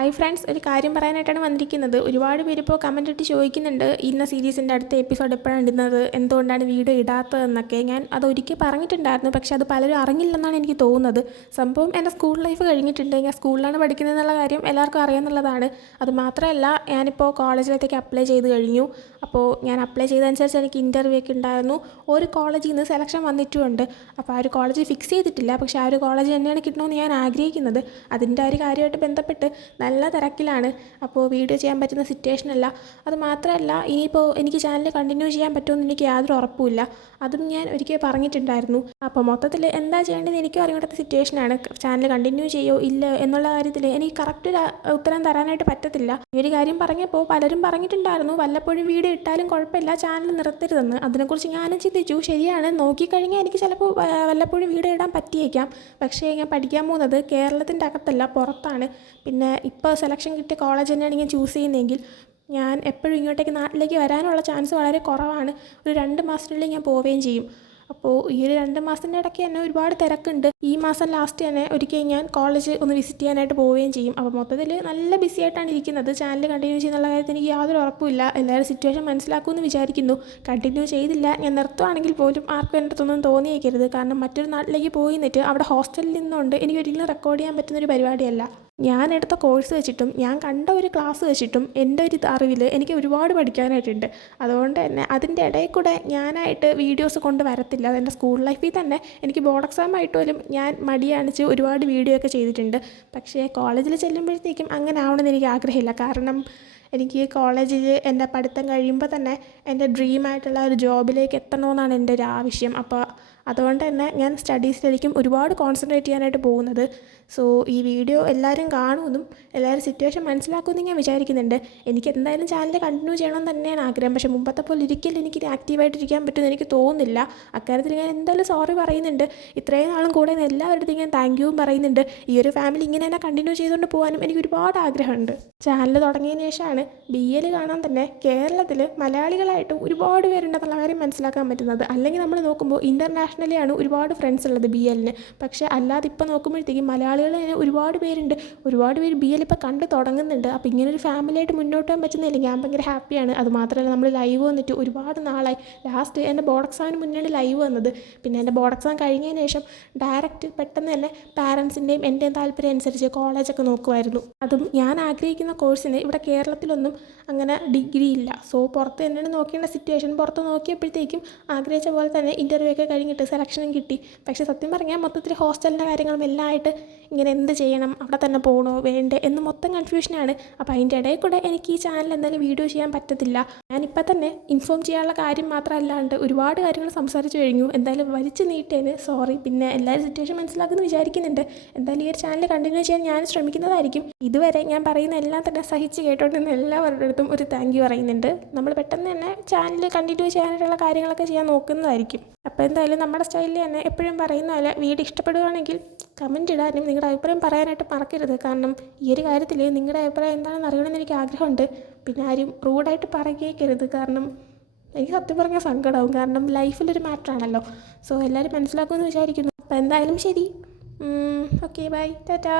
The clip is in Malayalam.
ഹായ് ഫ്രണ്ട്സ്, ഒരു കാര്യം പറയാനായിട്ടാണ് വന്നിരിക്കുന്നത്. ഒരുപാട് പേര് ഇപ്പോൾ കമൻ്റ് ഇട്ട് ചോദിക്കുന്നുണ്ട്, ഇന്ന സീരീസിൻ്റെ അടുത്ത എപ്പിസോഡ് എപ്പോഴാണ് ഇടുന്നത്, എന്തുകൊണ്ടാണ് വീഡിയോ ഇടാത്തതെന്നൊക്കെ. ഞാൻ അത് ഒരിക്കൽ പറഞ്ഞിട്ടുണ്ടായിരുന്നു, പക്ഷേ അത് പലരും അറിഞ്ഞില്ലെന്നാണ് എനിക്ക് തോന്നുന്നത്. സംഭവം എൻ്റെ സ്കൂൾ ലൈഫ് കഴിഞ്ഞിട്ടുണ്ട്. ഞാൻ സ്കൂളിലാണ് പഠിക്കുന്നതെന്നുള്ള കാര്യം എല്ലാവർക്കും അറിയാമെന്നുള്ളതാണ്. അത് മാത്രമല്ല, ഞാനിപ്പോൾ കോളേജിലേക്ക് അപ്ലൈ ചെയ്ത് കഴിഞ്ഞു. അപ്പോൾ ഞാൻ അപ്ലൈ ചെയ്തതനുസരിച്ച് എനിക്ക് ഇൻ്റർവ്യൂ ഒക്കെ ഉണ്ടായിരുന്നു. ഒരു കോളേജിൽ നിന്ന് സെലക്ഷൻ വന്നിട്ടുമുണ്ട്. അപ്പോൾ ആ ഒരു കോളേജ് ഫിക്സ് ചെയ്തിട്ടില്ല, പക്ഷേ ആ ഒരു കോളേജ് തന്നെയാണ് കിട്ടണമെന്ന് ഞാൻ ആഗ്രഹിക്കുന്നത്. അതിൻ്റെ ഒരു കാര്യമായിട്ട് ബന്ധപ്പെട്ട് നല്ല തിരക്കിലാണ്. അപ്പോൾ വീഡിയോ ചെയ്യാൻ പറ്റുന്ന സിറ്റുവേഷനല്ല. അത് മാത്രമല്ല, ഇനിയിപ്പോൾ എനിക്ക് ചാനൽ കണ്ടിന്യൂ ചെയ്യാൻ പറ്റുമെന്ന് എനിക്ക് യാതൊരു ഉറപ്പുമില്ല. അതും ഞാൻ ഒരിക്കൽ പറഞ്ഞിട്ടുണ്ടായിരുന്നു. അപ്പോൾ മൊത്തത്തിൽ എന്താ ചെയ്യേണ്ടത് എനിക്കും അറിയാത്ത സിറ്റുവേഷനാണ്. ചാനൽ കണ്ടിന്യൂ ചെയ്യോ ഇല്ലയോ എന്നുള്ള കാര്യത്തിൽ എനിക്ക് കറക്റ്റ് ഉത്തരം തരാനായിട്ട് പറ്റത്തില്ല. ഈ ഒരു കാര്യം പറഞ്ഞപ്പോൾ പലരും പറഞ്ഞിട്ടുണ്ടായിരുന്നു, വല്ലപ്പോഴും വീഡിയോ ഇട്ടാലും കുഴപ്പമില്ല, ചാനൽ നിർത്തരുതെന്ന്. അതിനെക്കുറിച്ച് ഞാനും ചിന്തിച്ചു. ശരിയാണ്, നോക്കിക്കഴിഞ്ഞാൽ എനിക്ക് ചിലപ്പോൾ വല്ലപ്പോഴും വീഡിയോ ഇടാൻ പറ്റിയേക്കാം. പക്ഷേ ഞാൻ പഠിക്കാൻ പോകുന്നത് കേരളത്തിൻ്റെ അകത്തല്ല, പുറത്താണ്. പിന്നെ ഇപ്പോൾ സെലക്ഷൻ കിട്ടിയ കോളേജ് തന്നെയാണ് ഞാൻ ചൂസ് ചെയ്യുന്നതെങ്കിൽ ഞാൻ എപ്പോഴും ഇങ്ങോട്ടേക്ക് നാട്ടിലേക്ക് വരാനുള്ള ചാൻസ് വളരെ കുറവാണ്. ഒരു 2 മാസത്തിനുള്ളിൽ ഞാൻ പോവുകയും ചെയ്യും. അപ്പോൾ ഈ ഒരു 2 മാസത്തിൻ്റെ ഇടയ്ക്ക് തന്നെ ഒരുപാട് തിരക്കുണ്ട്. ഈ മാസം ലാസ്റ്റ് തന്നെ ഒരിക്കൽ ഞാൻ കോളേജ് ഒന്ന് വിസിറ്റ് ചെയ്യാനായിട്ട് പോവുകയും ചെയ്യും. അപ്പോൾ മൊത്തത്തിൽ നല്ല ബിസി ആയിട്ടാണ് ഇരിക്കുന്നത്. ചാനൽ കണ്ടിന്യൂ ചെയ്യുന്നുള്ള കാര്യത്തിൽ എനിക്ക് യാതൊരു ഉറപ്പുമില്ല. എല്ലാവരും സിറ്റുവേഷൻ മനസ്സിലാക്കുമെന്ന് വിചാരിക്കുന്നു. കണ്ടിന്യൂ ചെയ്തില്ല, ഞാൻ നിർത്തുവാണെങ്കിൽ പോലും ആർക്കും എൻ്റെ അടുത്തൊന്നും തോന്നിയേക്കരുത്. കാരണം മറ്റൊരു നാട്ടിലേക്ക് പോയി നിന്നിട്ട് അവിടെ ഹോസ്റ്റലിൽ നിന്നുകൊണ്ട് എനിക്കൊരിക്കലും റെക്കോർഡ് ചെയ്യാൻ പറ്റുന്നൊരു പരിപാടിയല്ല. ഞാൻ എടുത്ത കോഴ്സ് വെച്ചിട്ടും ഞാൻ കണ്ട ഒരു ക്ലാസ് വെച്ചിട്ടും എൻ്റെ ഒരു അറിവിൽ എനിക്ക് ഒരുപാട് പഠിക്കാനായിട്ടുണ്ട്. അതുകൊണ്ട് തന്നെ അതിൻ്റെ ഇടയിൽ കൂടെ ഞാനായിട്ട് വീഡിയോസ് കൊണ്ട് വരത്തില്ല. അതെൻ്റെ സ്കൂൾ ലൈഫിൽ തന്നെ എനിക്ക് ബോർഡ് എക്സാം ആയിട്ട് പോലും ഞാൻ മടിയാണിച്ച് ഒരുപാട് വീഡിയോ ഒക്കെ ചെയ്തിട്ടുണ്ട്. പക്ഷേ കോളേജിൽ ചെല്ലുമ്പോഴത്തേക്കും അങ്ങനെ ആവണമെന്ന് എനിക്ക് ആഗ്രഹമില്ല. കാരണം എനിക്ക് കോളേജിൽ എൻ്റെ പഠിത്തം കഴിയുമ്പോൾ തന്നെ എൻ്റെ ഡ്രീമായിട്ടുള്ള ഒരു ജോബിലേക്ക് എത്തണമെന്നാണ് എൻ്റെ ഒരു ആവശ്യം. അപ്പോൾ അതുകൊണ്ട് തന്നെ ഞാൻ സ്റ്റഡീസിലായിരിക്കും ഒരുപാട് കോൺസെൻട്രേറ്റ് ചെയ്യാനായിട്ട് പോകുന്നത്. സോ ഈ വീഡിയോ എല്ലാവരും കാണുമെന്നും എല്ലാവരും സിറ്റുവേഷൻ മനസ്സിലാക്കുമെന്നും ഞാൻ വിചാരിക്കുന്നുണ്ട്. എനിക്ക് എന്തായാലും ചാനൽ കണ്ടിന്യൂ ചെയ്യണമെന്ന് തന്നെയാണ് ആഗ്രഹം. പക്ഷേ മുമ്പത്തെ പോലെ ഒരിക്കലും എനിക്ക് ആക്റ്റീവായിട്ടിരിക്കാൻ പറ്റുമെന്ന് എനിക്ക് തോന്നുന്നില്ല. അക്കാര്യത്തിൽ ഞാൻ എന്തായാലും സോറി പറയുന്നുണ്ട്. ഇത്രയും നാളും കൂടെ എല്ലാവരുടെ ഞാൻ താങ്ക് യുവും പറയുന്നുണ്ട്. ഈ ഒരു ഫാമിലി ഇങ്ങനെ തന്നെ കണ്ടിന്യൂ ചെയ്തുകൊണ്ട് പോകാനും എനിക്ക് ഒരുപാട് ആഗ്രഹമുണ്ട്. ചാനൽ തുടങ്ങിയതിന് ശേഷമാണ് BL കാണാൻ തന്നെ കേരളത്തിൽ മലയാളികളായിട്ട് ഒരുപാട് പേരുണ്ടെന്നുള്ള കാര്യം മനസ്സിലാക്കാൻ പറ്റുന്നത്. അല്ലെങ്കിൽ നമ്മൾ നോക്കുമ്പോൾ ഇൻ്റർനാഷണലി ആണ് ഒരുപാട് ഫ്രണ്ട്സ് ഉള്ളത് BLന്. പക്ഷേ അല്ലാതെ ഇപ്പോൾ നോക്കുമ്പോഴത്തേക്കും മലയാളികൾ തന്നെ ഒരുപാട് പേരുണ്ട്. ഒരുപാട് പേര് BL ഇപ്പോൾ കണ്ട് തുടങ്ങുന്നുണ്ട്. അപ്പോൾ ഇങ്ങനൊരു ഫാമിലിയായിട്ട് മുന്നോട്ട് പോകാൻ പറ്റുന്നില്ല, ഞാൻ ഭയങ്കര ഹാപ്പിയാണ്. അതുമാത്രമല്ല, നമ്മൾ ലൈവ് വന്നിട്ട് ഒരുപാട് നാളായി. ലാസ്റ്റ് എൻ്റെ ബോർഡ് എക്സാമിന് മുന്നേ ലൈവ് വന്നത്. പിന്നെ എൻ്റെ ബോർഡ് എക്സാം കഴിഞ്ഞതിന് ശേഷം ഡയറക്റ്റ് പെട്ടെന്ന് തന്നെ പാരൻസിൻ്റെയും എൻ്റെയും താല്പര്യം അനുസരിച്ച് കോളേജൊക്കെ നോക്കുമായിരുന്നു. അതും ഞാൻ ആഗ്രഹിക്കുന്ന കോഴ്സിന് ഇവിടെ കേരളത്തിലൊന്നും അങ്ങനെ ഡിഗ്രി ഇല്ല. സോ പുറത്ത് തന്നെയാണ് നോക്കേണ്ട സിറ്റുവേഷൻ. പുറത്ത് നോക്കിയപ്പോഴത്തേക്കും ആഗ്രഹിച്ച പോലെ തന്നെ ഇൻ്റർവ്യൂ ഒക്കെ കഴിഞ്ഞിട്ട് സെലക്ഷനും കിട്ടി. പക്ഷേ സത്യം പറഞ്ഞാൽ മൊത്തത്തിൽ ഹോസ്റ്റലിൻ്റെ കാര്യങ്ങളും എല്ലാം ആയിട്ട് ഇങ്ങനെ എന്ത് ചെയ്യണം, അവിടെ തന്നെ പോകണോ വേണ്ടേ എന്ന് മൊത്തം കൺഫ്യൂഷനാണ്. അപ്പോൾ അതിൻ്റെ ഇടയിൽ കൂടെ എനിക്ക് ഈ ചാനൽ എന്തായാലും വീഡിയോ ചെയ്യാൻ പറ്റത്തില്ല. ഞാനിപ്പോൾ തന്നെ ഇൻഫോം ചെയ്യാനുള്ള കാര്യം മാത്രമല്ലാണ്ട് ഒരുപാട് കാര്യങ്ങൾ സംസാരിച്ചു കഴിഞ്ഞു. എന്തായാലും വലിച്ചു നീട്ടേന് സോറി. പിന്നെ എല്ലാവരും സിറ്റുവേഷൻ മനസ്സിലാക്കുമെന്ന് വിചാരിക്കുന്നുണ്ട്. എന്തായാലും ഈ ഒരു ചാനൽ കണ്ടിന്യൂ ചെയ്യാൻ ഞാൻ ശ്രമിക്കുന്നതായിരിക്കും. ഇതുവരെ ഞാൻ പറയുന്ന എല്ലാം തന്നെ സഹിച്ച് കേട്ടോണ്ടിരുന്ന എല്ലാവരുടെ അടുത്തും ഒരു താങ്ക് യു പറയുന്നുണ്ട്. നമ്മൾ പെട്ടെന്ന് തന്നെ ചാനൽ കണ്ടിന്യൂ ചെയ്യാനായിട്ടുള്ള കാര്യങ്ങളൊക്കെ ചെയ്യാൻ നോക്കുന്നതായിരിക്കും. അപ്പോൾ എന്തായാലും നമ്മുടെ സ്റ്റൈലിൽ തന്നെ എപ്പോഴും പറയുന്ന പോലെ വീഡിയോ ഇഷ്ടപ്പെടുകയാണെങ്കിൽ കമൻറ്റ് ഇടാനും നിങ്ങളുടെ അഭിപ്രായം പറയാനായിട്ട് മറക്കരുത്. കാരണം ഈ ഒരു കാര്യത്തിൽ നിങ്ങളുടെ അഭിപ്രായം എന്താണെന്ന് അറിയണമെന്ന് എനിക്ക് ആഗ്രഹമുണ്ട്. പിന്നെ ആരും റൂഡായിട്ട് പറയുകയൊക്കരുത്. കാരണം എനിക്ക് സത്യം പറഞ്ഞാൽ സങ്കടമാവും. കാരണം ലൈഫിലൊരു മാറ്ററാണല്ലോ. സോ എല്ലാവരും മനസ്സിലാക്കുമെന്ന് വിചാരിക്കുന്നു. അപ്പോൾ എന്തായാലും ശരി. Okay, bye, Tata.